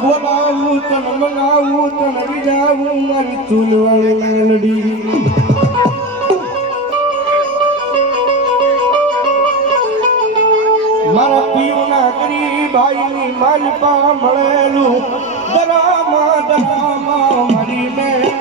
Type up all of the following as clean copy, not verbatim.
બોલાવું તન મનાવું તન રીજાવું મારી ચૂલવાળી મેલડી મારા પિયુના ગરીબ ભાઈની માલપા મળેલું દરામાં મારી મેલડી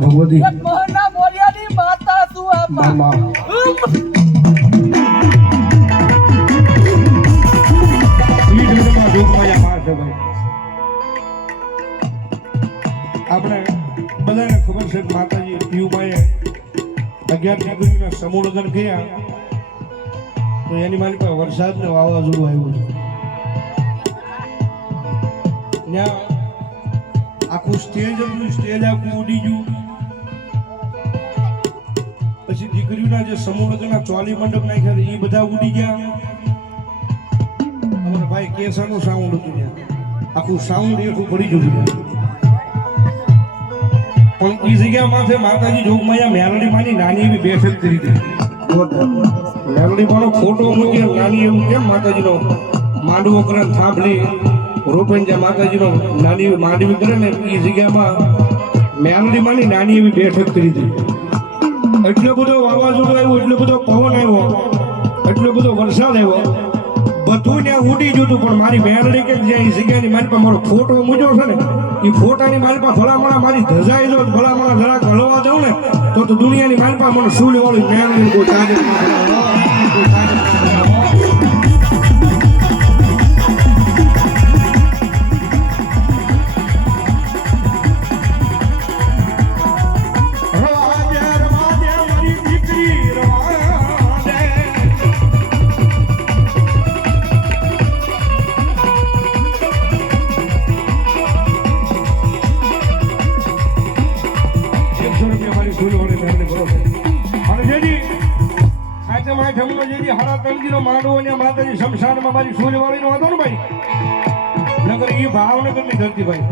ભગવતી એક મહાના મોરિયાની માતા શું આપા આપણે બધાને ખબર છે કે માતાજી પીયુમાએ 11 દીકરીના સમૂહ લગ્ન ગયા તો એની મારી પાસે વરસાદ ને વાવાઝોડું આવ્યું છે ત્યાં આખું સ્ટેજ આખું ઉડી ગયું પછી દીકરીઓના જે સમૂહ લગ્નના ચોલી મંડપ નાખ્યા એ બધા ઉડી ગયા અમારા ભાઈ કેસાનું સાઉન્ડ હતું ત્યાં આખું સાઉન્ડ એટલું પડી ગયું પણ એ જગ્યા માથે માતાજી જોગમાયા મેલડી માની નાની એવી બેઠક કરી હતી મેલડી માનો ફોટો મૂકે નાની એવું કેમ માતાજીનો માંડવો કરે થાંભલી રોપણ જ્યાં માતાજીનો નાની માંડવી કરે ને એ જગ્યામાં મેલડી માની નાની એવી બેઠક કરી હતી એટલો બધો વાવાઝોડું આવ્યું એટલો બધો પવન આવ્યો એટલો બધો વરસાદ આવ્યો બધું ત્યાં ઉડી ગયું હતું પણ મારી મેલડી કે જ્યાં એ જગ્યાની મારી પાસે મારો ફોટો મૂક્યો છે ને એ ફોટાની મારી પાસે ભલામણા મારી ધજાઈ જો ભલામણા જરાક હલવા દઉં ને તો દુનિયાની મારી પાસે મને શું લેવાનું મેલડી કોઈ ચાલે માંડવો ને માતાજી શમશાનમાં મારી સૂર્યવાળીનો હતો ને ભાઈ, નગર એ ભાવનગરની ધરતી ભાઈ,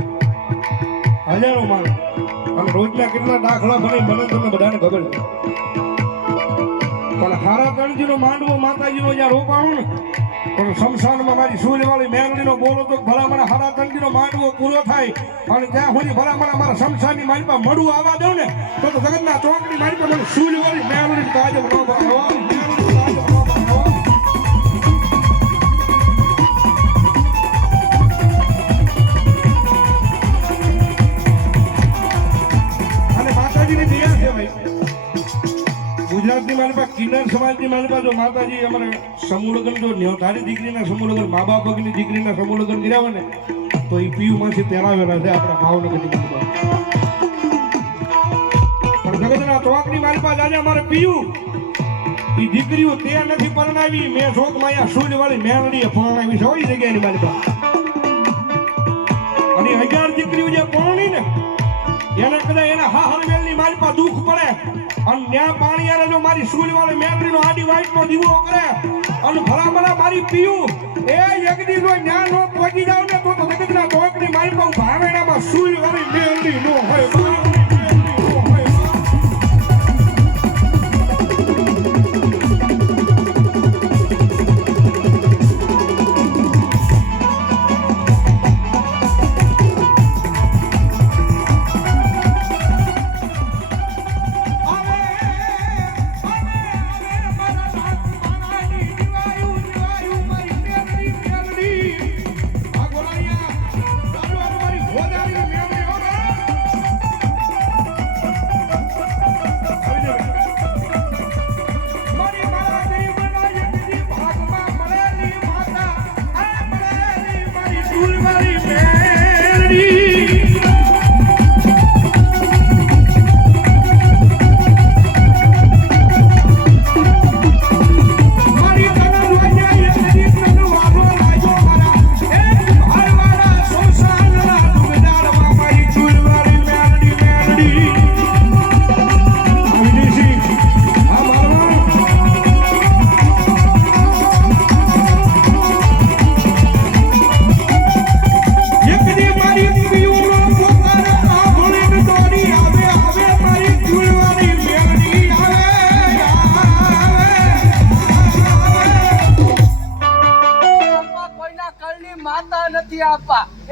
હજારો માણ અને રોજના કેટલા દાખલા બને તમને બધાને ખબર છે. પણ હારા તણજીનો માંડવો માતાજીનો જ્યાં રોકાણો ને, પણ શમશાનમાં મારી સૂર્યવાળી મેલડીનો બોલો તો ભલામણ હારા તણજીનો માંડવો પૂરો થાય અને ત્યાં સુધી ભલામણ અમારા શમશાનની મારી પાસે મળવું આવવા દઉં ને તો જગતના ચોકની મારી પાસે મને સૂર્યવાળી મેલડી તાજબ ન બનાવો. ગુજરાતની મારી પાસે કિન્નર સમાજની મારી પાસે જો માતાજી અમારે સમૂહ લગ્ન જો ન્યોધારી દીકરીના સમૂહ લગ્ન મા બાપ વગરની દીકરીના સમૂહ લગ્ન કર્યા હોય ને તો એ પીયુમાંથી તેરાવેલા છે આપણા ભાવનગરની મારી પાસે. પણ જગતના ચોકની મારી પાસે આજે અમારે પીયુ એ દીકરીઓ તે નથી પરણાવી, મેં શોકમાં અહીંયા સૂર્યવાળી મેલડીએ પરણાવી છે એ જગ્યાની મારી પાસે. અને 1000 દીકરીઓ જે પરણી ને એને કદાચ એના હાહરવેલની મારી પાસે દુઃખ પડે અને ન્યા પાણી આરે જો મારી સૂર્યવાળી મેલડીનો આડી વાઈટનો દીવો કરે અને ભલામણા મારી પીયું એ યગદી જો ન્યા નો પહોંચી જાવ ને તો જગતના ચોકની મારી પાસે ભાવેણામાં સૂર્યવાળી મેલડી નો હોય.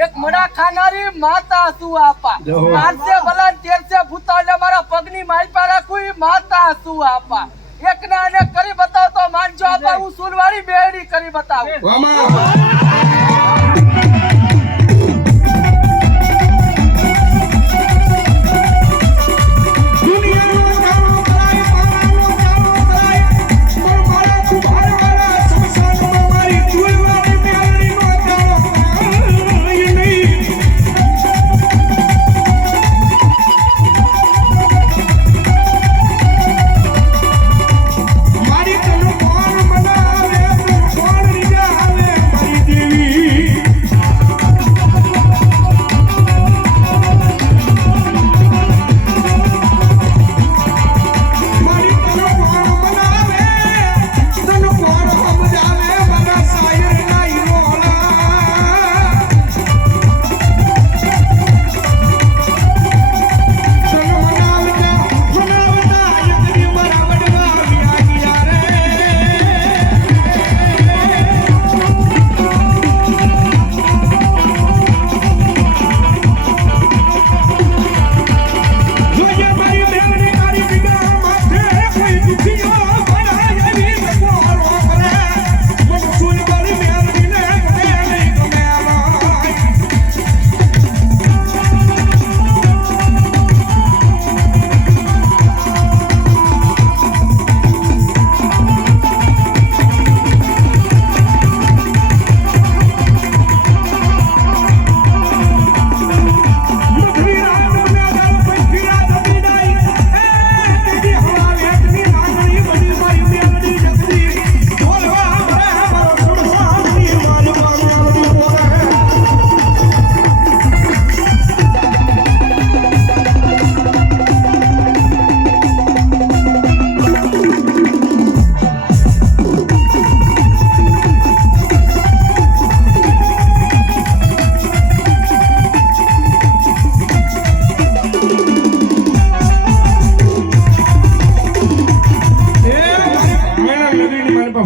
એક મડા ખાનારી માતા શું આપા, 8 ભલા 13 ભૂતા મારા પગની મારી પર રાખું માતા શું આપા. એક ના એને કરી બતાવ તો માનજો આપા, હું સુરવાળી બેડી કરી બતાવું. મારી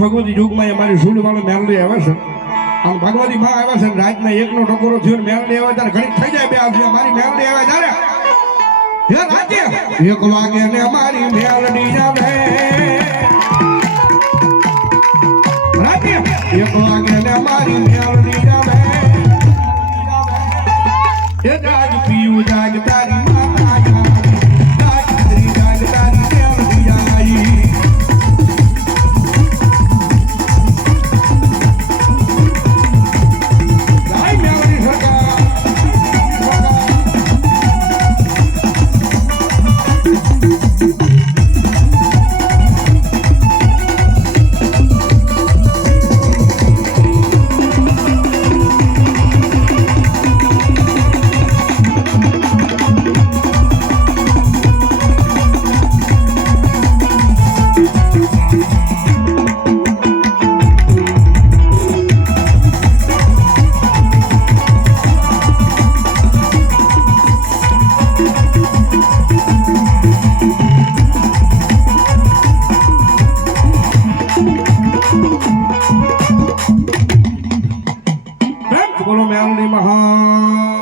ભગવતી જોગમાં અમારી સૂડ વાળો મેલડી આવે છે આમ ભગવતી માં આવે છે ને રાતના એકનો ટકોરો થયો ને મેલડી આવે ત્યારે ઘણી થઈ જાય બે આવતી મારી મેલડી આવે ત્યારે હે રાતે 1 વાગે ને અમારી મેલડી આવે રાતે 1 વાગે ને અમારી મેલડી આવે એ જાગ પીયું જાગ તારી માતા જાગ તારી મેલડી આવી બોલો મેલડી મહા